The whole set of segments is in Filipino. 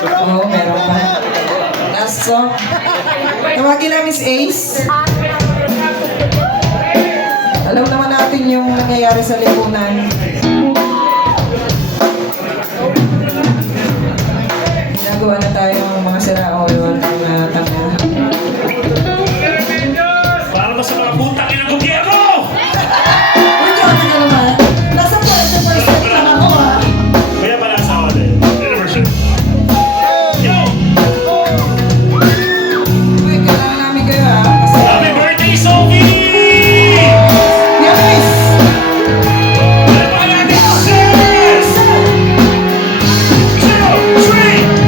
Oo, meron pa. Last song. Tawagin na Miss Ace. Alam naman natin yung nangyayari sa lipunan. Ginagawa na tayo ng mga siraulo ng tanga. Para ba sa mga putang ina gobyerno? Uy, grabe ka naman. Nasa 40% lang ako ah. Kaya pala sa akin. Universal. Yo! Uy, kailangan namin kayo ah. Kasi... Happy birthday, Sophie! Yes! Ano ba natin? Six! 2, 3!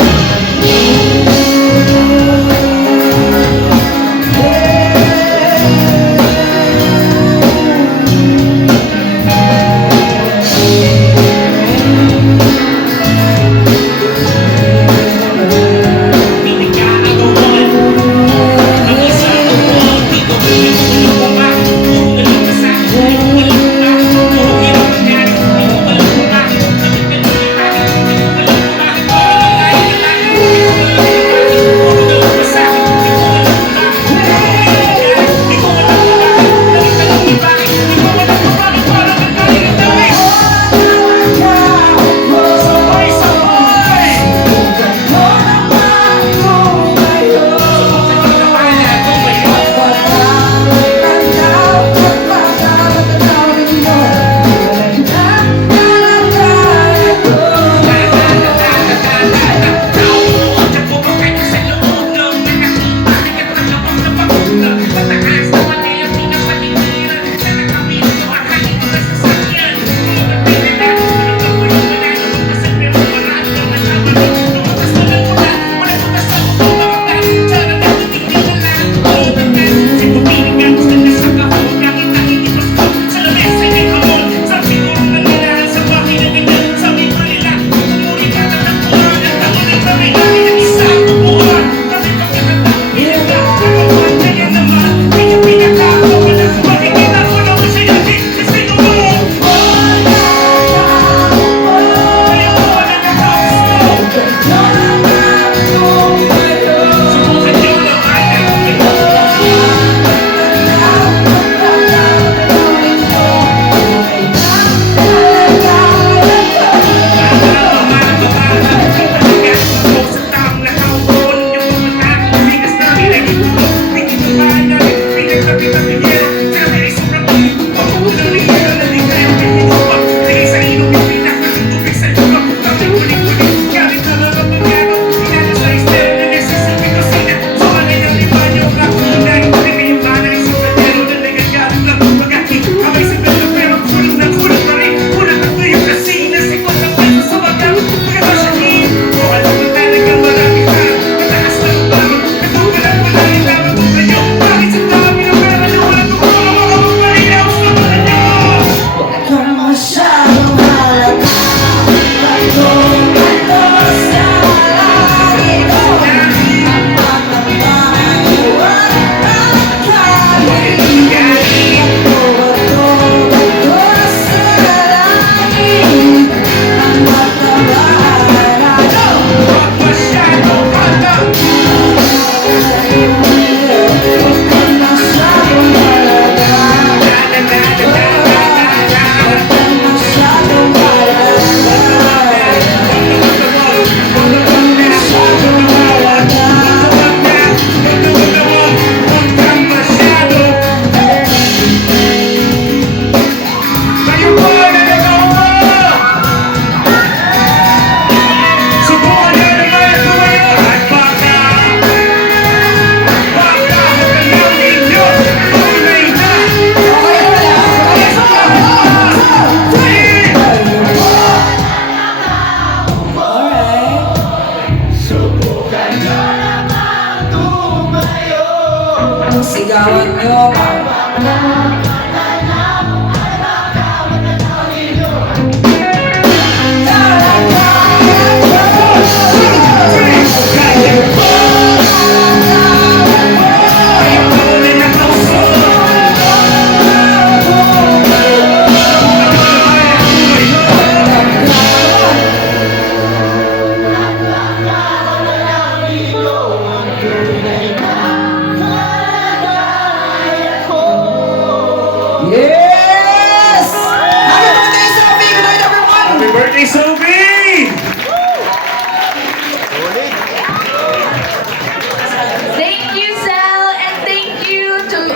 Sigawan nyo